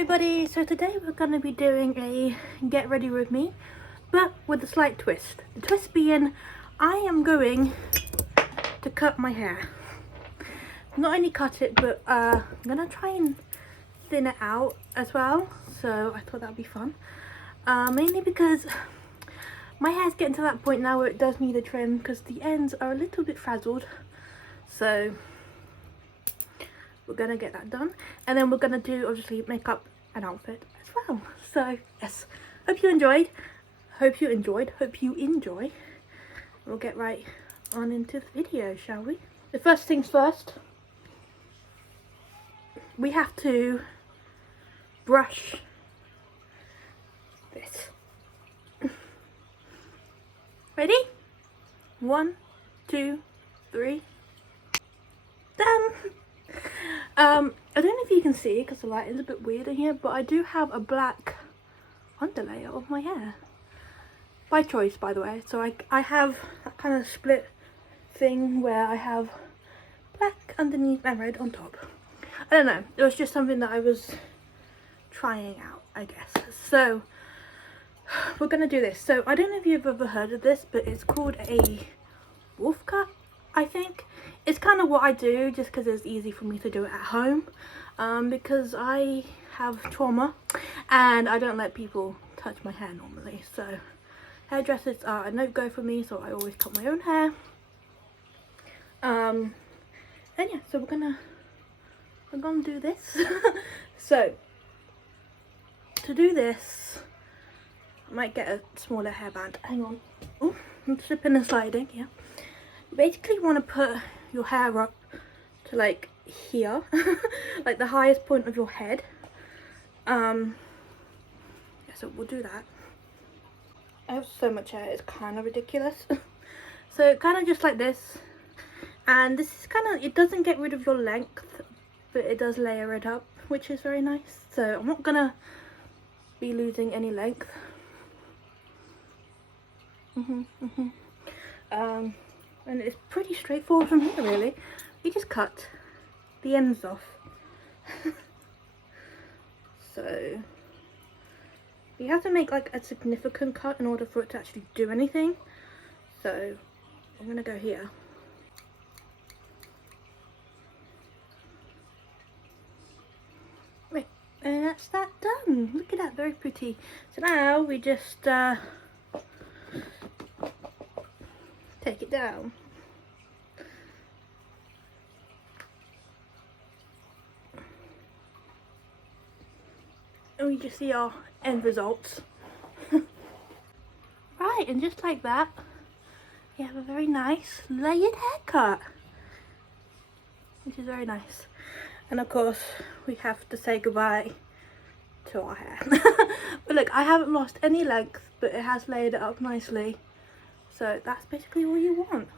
everybody, so today we're going to be doing a get ready with me, but with a slight twist. The twist being, I am going to cut my hair. Not only cut it, but I'm going to try and thin it out as well, so I thought that would be fun. Mainly because my hair's getting to that point now where it does need a trim because the ends are a little bit frazzled, so we're gonna get that done, and then we're gonna do obviously makeup and outfit as well. So yes, hope you enjoy. We'll get right on into the video, shall we? The first things first, we have to brush this. Ready? 1, 2, 3. Done. I don't know if you can see because the light is a bit weird in here, but I do have a black underlayer of my hair. By choice, by the way. So I have that kind of split thing where I have black underneath and red on top. I don't know. It was just something that I was trying out, I guess. So we're going to do this. So I don't know if you've ever heard of this, but it's called a wolf cut, I think. It's kind of what I do just because it's easy for me to do it at home, because I have trauma and I don't let people touch my hair normally. So hairdressers are a no-go for me, so I always cut my own hair. And yeah, so we're gonna do this. So to do this, I might get a smaller hairband. Hang on. Oh, I'm slipping and sliding. Yeah. You basically want to put your hair up to like here, like the highest point of your head. Yeah, so we'll do that. I have so much hair, it's kind of ridiculous. So kind of just like this, and this is kind of, it doesn't get rid of your length, but it does layer it up, which is very nice. So I'm not gonna be losing any length. And it's pretty straightforward from here, really. You just cut the ends off. So you have to make like a significant cut in order for it to actually do anything. So I'm gonna go here. Right, and that's that done. Look at that, very pretty. So now we just take it down. And we just see our end results. Right, and just like that, you have a very nice layered haircut, which is very nice. And of course, we have to say goodbye to our hair. But look, I haven't lost any length, but it has layered it up nicely. So that's basically all you want.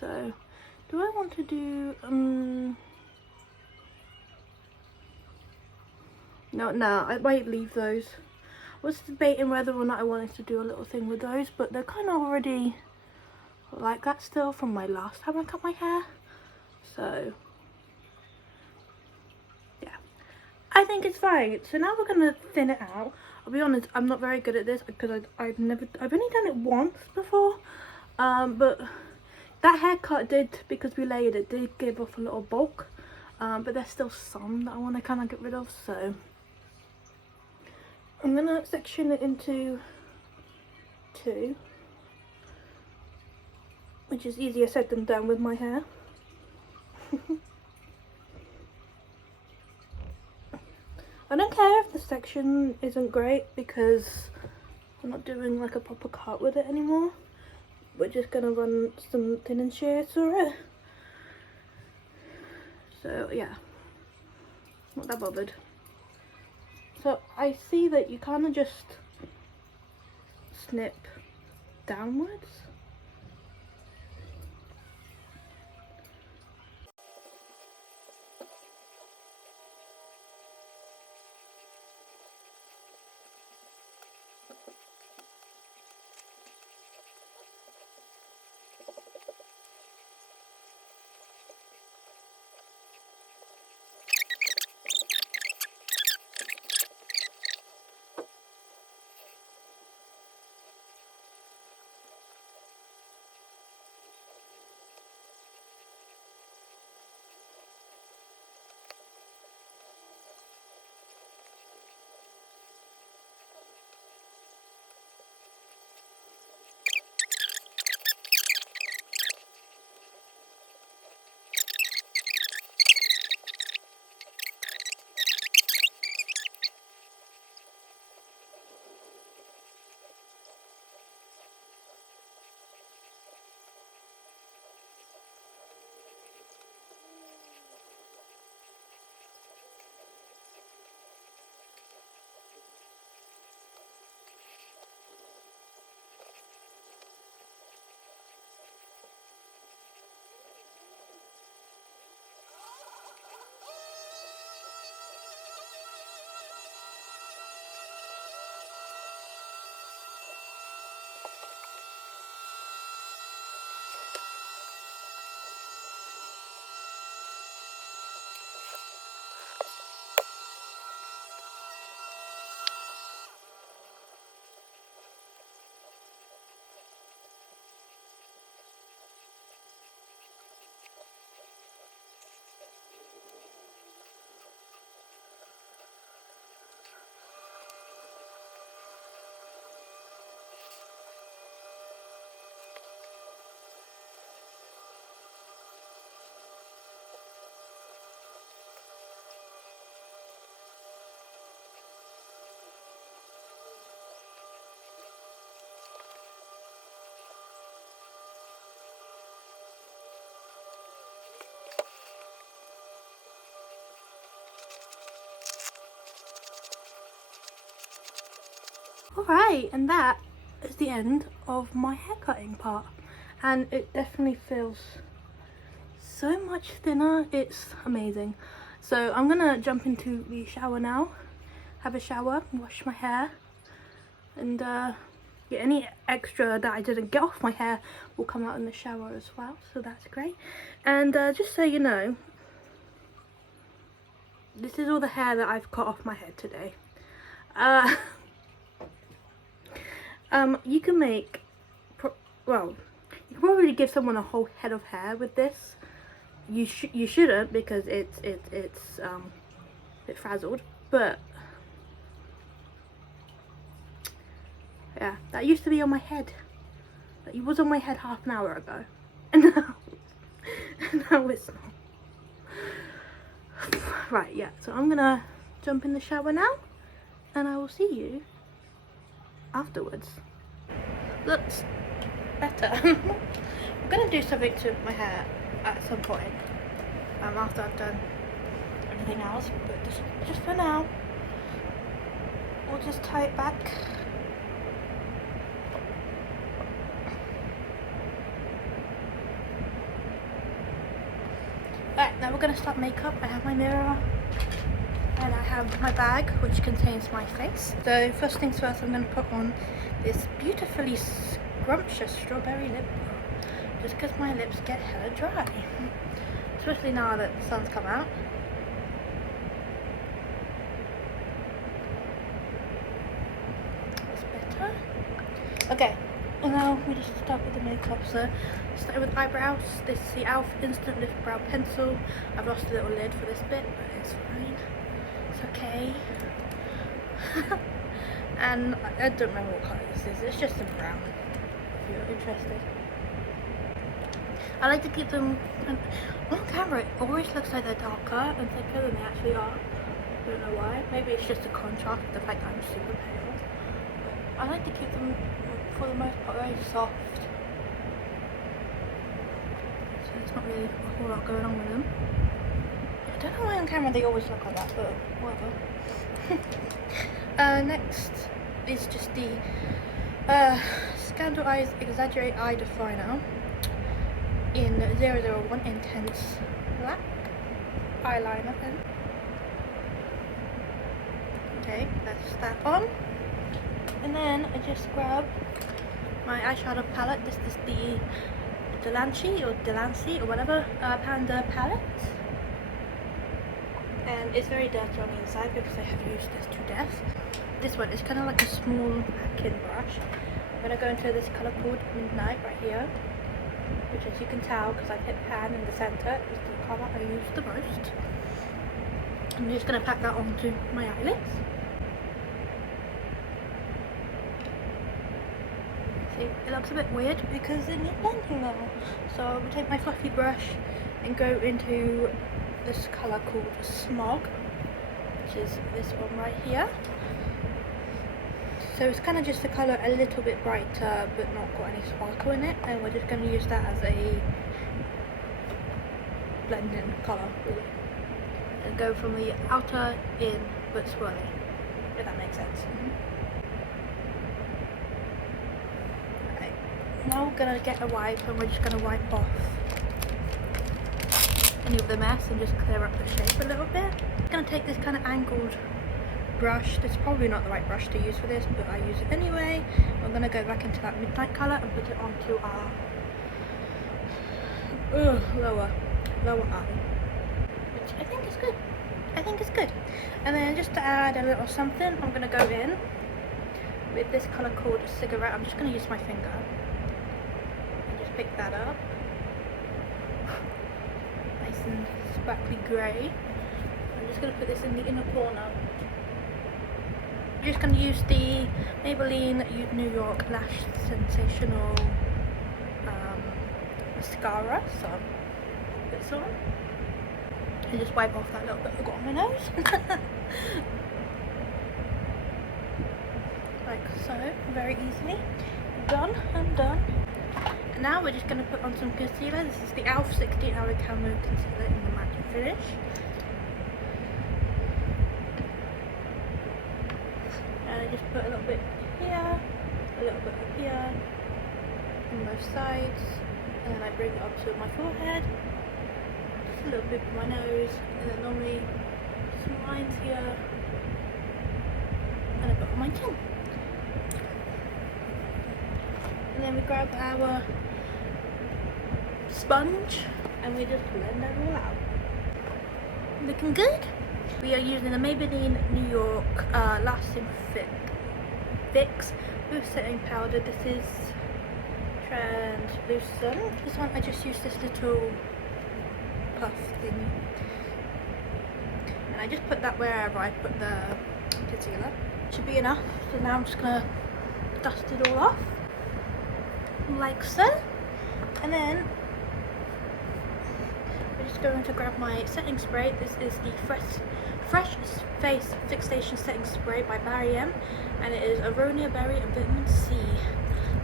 So, do I want to do, no, I might leave those. I was debating whether or not I wanted to do a little thing with those, but they're kind of already like that still from my last time I cut my hair. So, yeah, I think it's fine. So now we're gonna thin it out. I'll be honest, I'm not very good at this because I've only done it once before, but that haircut did, because we layered it, did give off a little bulk, but there's still some that I want to kind of get rid of. So I'm gonna section it into 2, which is easier said than done with my hair. I don't care if the section isn't great because I'm not doing like a proper cut with it anymore. We're just gonna run some thin and shears through it. So yeah, not that bothered. So I see that you kind of just snip downwards. Alright, and that is the end of my haircutting part, and it definitely feels so much thinner. It's amazing. So I'm gonna jump into the shower now, have a shower, wash my hair, and yeah, any extra that I didn't get off my hair will come out in the shower as well, so that's great. And just so you know, this is all the hair that I've cut off my head today. You can make, well, you can probably give someone a whole head of hair with this. You shouldn't, because it's a bit frazzled, but yeah, that used to be on my head. It was on my head half an hour ago, and now it's not. Right, yeah, so I'm gonna jump in the shower now, and I will see you afterwards. Looks better. I'm gonna do something to my hair at some point, after I've done everything else, but just for now, we'll just tie it back. Right, now we're gonna start makeup. I have my mirror, and I have my bag which contains my face. So first things first, I'm going to put on this beautifully scrumptious strawberry lip balm, just because my lips get hella dry, especially now that the sun's come out. That's better. Okay, and now we just start with the makeup. So starting with eyebrows. This is the e.l.f. Instant Lift Brow Pencil. I've lost a little lid for this bit, but it's fine. It's okay. And I don't remember what colour this is. It's just a brown, if you're interested. I like to keep them on camera. It always looks like they're darker and thicker than they actually are. I don't know why. Maybe it's just a contrast with the fact that I'm super pale. But I like to keep them, for the most part, very soft. So there's not really a whole lot going on with them. I don't know why on camera they always look like that, but whatever. Next is just the Scandal Eyes Exaggerate Eye Definer in 001 Intense Black eyeliner pen. Okay, that's that on. And then I just grab my eyeshadow palette. This is the Delancey or whatever Panda palette. And it's very dirty on the inside because I have used this to death. This one is kind of like a small packing brush. I'm going to go into this colour called Midnight right here, which, as you can tell, because I've hit pan in the centre, is the colour I use the most. I'm just going to pack that onto my eyelids. See, it looks a bit weird because it needs blending now. So I'm going to take my fluffy brush and go into this colour called Smog, which is this one right here. So it's kind of just the colour a little bit brighter but not got any sparkle in it, and we're just going to use that as a blending colour really. And go from the outer in but swirly, if that makes sense. Right, now we're going to get a wipe and we're just going to wipe off any of the mess and just clear up the shape a little bit. I'm going to take this kind of angled brush. This is probably not the right brush to use for this, but I use it anyway. I'm going to go back into that midnight colour and put it onto our lower eye, which I think is good. I think it's good. And then just to add a little something, I'm going to go in with this colour called Cigarette. I'm just going to use my finger and just pick that up. Nice and sparkly grey. I'm just going to put this in the inner corner. I'm just going to use the Maybelline New York Lash Sensational mascara. So I'll put this on and just wipe off that little bit I've got on my nose. Like so, very easily. Done and done. And now we're just going to put on some concealer. This is the e.l.f. 16 Hour Camo Concealer in the matte finish. And I just put a little bit here, a little bit up here, on both sides, and then I bring it up to my forehead, just a little bit of my nose, and then normally some lines here, and a bit on my chin. And then we grab our sponge and we just blend that all out. Looking good. We are using the Maybelline New York Lasting Fix Boost Setting Powder. This is translucent. This one I just used this little puff thing, and I just put that wherever I put the concealer. Should be enough. So now I'm just gonna dust it all off, like so. And then I'm just going to grab my setting spray. This is the Fresh Face Fixation Setting Spray by Barry M, and it is Aronia Berry and Vitamin C.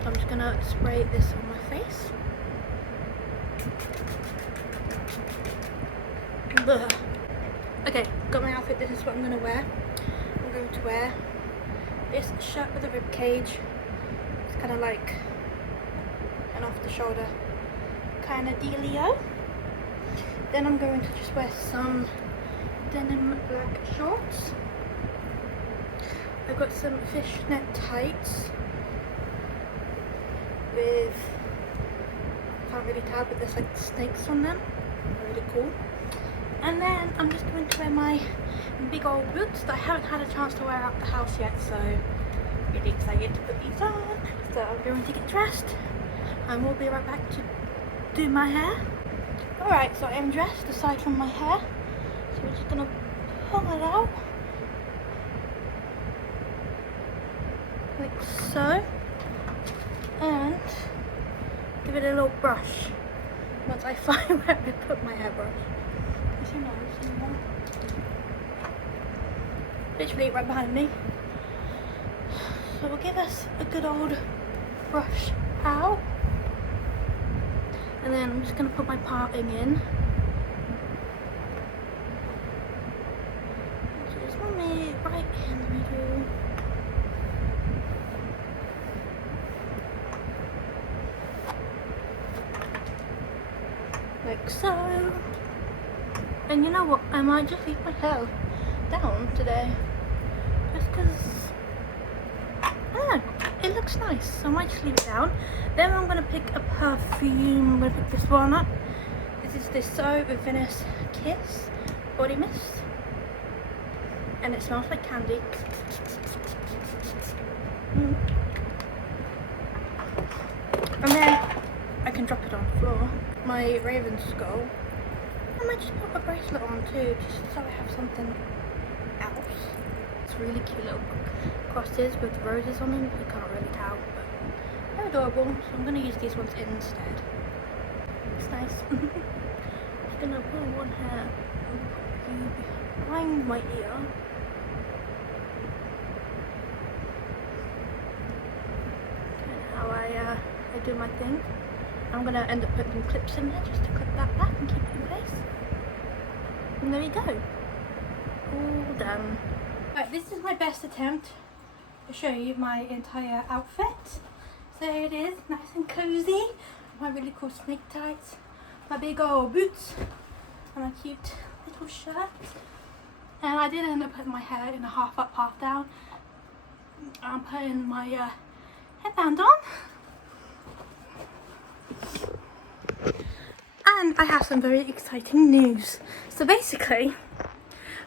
So I'm just gonna spray this on my face. Ugh. Okay, got my outfit. This is what I'm gonna wear. I'm going to wear this shirt with a rib cage. It's kind of like an off the shoulder kind of dealio. Then I'm going to just wear some denim black shorts. I've got some fishnet tights with, can't really tell, but there's like snakes on them. Really cool. And then I'm just going to wear my big old boots that I haven't had a chance to wear out the house yet, so really excited to put these on. So I'm going to get dressed and we'll be right back to do my hair. Alright, so I am dressed aside from my hair, so we're just gonna pull it out like so and give it a little brush once I find where I put my hairbrush. As you know, literally right behind me. So we'll give us a good old brush out. And then I'm just going to put my parting in. Just want me right in the middle. Like so. And you know what? I might just leave my hair down today. Just because, I don't know, it looks nice. So I might just leave it down. Then I'm going to pick a perfume. I'm going to pick this one up. This is the So Venus Kiss Body Mist. And it smells like candy. And then I can drop it on the floor. My raven skull. I might just put a bracelet on too, just so I have something else. It's really cute little crosses with roses on them. You can't really tell, but they're adorable. So I'm going to use these ones instead. It's nice. Just going to pull one hair behind my ear. And how I do my thing. I'm going to end up putting clips in there just to clip that back and keep it in place. And there you go. All done. Right, this is my best attempt to show you my entire outfit. So it is nice and cozy. My really cool snake tights, my big old boots, and my cute little shirt. And I did end up putting my hair in a half up, half down. I'm putting my headband on. And I have some very exciting news. So basically,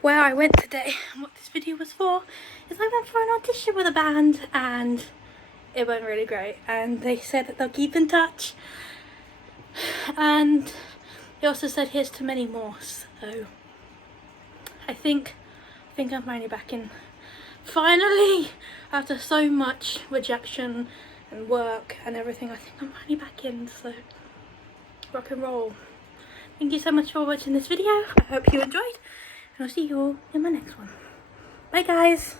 where I went today, and what this video was for, is I went for an audition with a band and it went really great. And they said that they'll keep in touch. And they also said here's to many more. So I think I'm finally back in. Finally, after so much rejection and work and everything, I think I'm finally back in. So rock and roll. Thank you so much for watching this video. I hope you enjoyed, and I'll see you all in my next one. Bye guys.